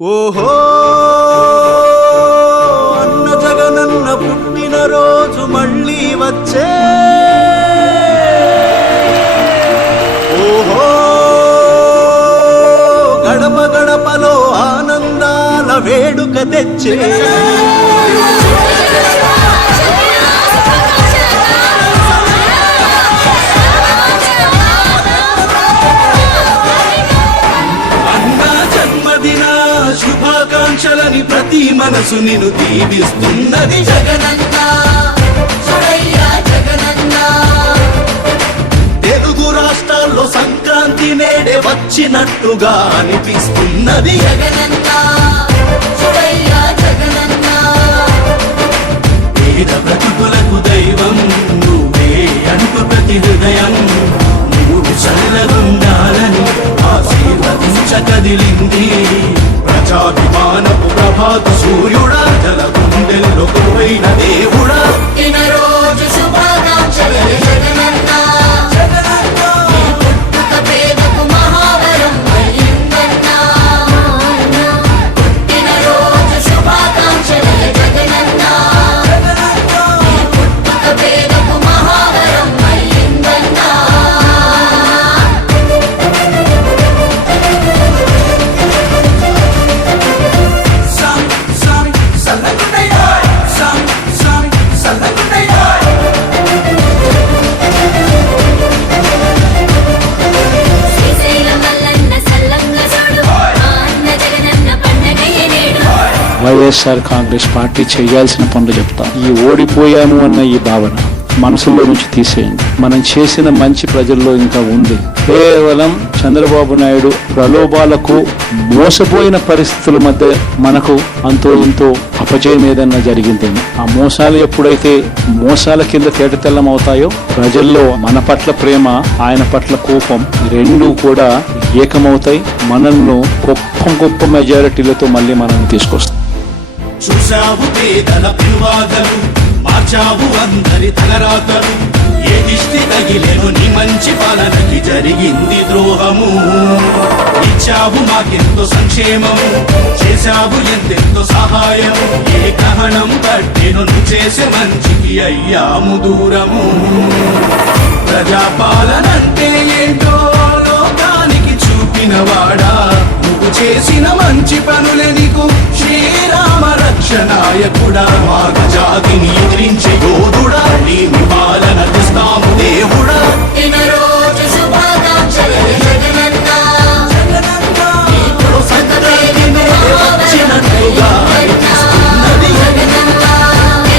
ఓహో! అన్న జగనన్న పుట్టిన రోజు మళ్ళీ వచ్చే. ఓహో! గడప గడపలో ఆనందాల వేడుక తెచ్చే. శుభాకాంక్షలని ప్రతి మనసు నిన్ను దీవిస్తున్నది. జగనన్న తెలుగు రాష్ట్రాల్లో సంక్రాంతి నేడే వచ్చినట్టుగా అనిపిస్తున్నది. పేద ప్రతికులకు దైవం నువ్వే అంటూ ప్రతి హృదయం. నువ్వు చల్లగుండాలని ఆశీర్వదించ కదిలింది వైఎస్ఆర్ కాంగ్రెస్ పార్టీ చేయాల్సిన పనులు చెప్తాం. ఈ ఓడిపోయాము అన్న ఈ భావన మనసులో నుంచి తీసేయండి. మనం చేసిన మంచి ప్రజల్లో ఇంకా ఉంది. కేవలం చంద్రబాబు నాయుడు ప్రలోభాలకు మోసపోయిన పరిస్థితుల మధ్య మనకు అంతో ఇంతో అపజయం ఏదన్నా జరిగింది ఆ మోసాలు ఎప్పుడైతే మోసాల కింద తేటతెల్లం అవుతాయో ప్రజల్లో మన పట్ల ప్రేమ ఆయన పట్ల కోపం రెండూ కూడా ఏకమవుతాయి. మనల్ని గొప్ప గొప్ప మెజారిటీలతో మళ్ళీ మనల్ని తీసుకొస్తాం చూశావు పేదల పిలువాదలు మార్చావు అందరి తలరాతలు. ఏ దిష్టి తగిలేను నీ మంచి పాలనకి జరిగింది ద్రోహము. ఇచ్చావు మాకెంతో సంక్షేమము చేశావు ఎంతెంతో సహాయము. ఏ గ్రహణం కట్టేను నువ్వు చేసే మంచికి అయ్యాము దూరము. ప్రజాపాలనంటే ఏంటో చేసిన మంచి పనులే నీకు. శ్రీరామ రక్షనాయకుడా మాగ జాతిని ఎదిరించే యోధుడా నీ పాలన దేవుడా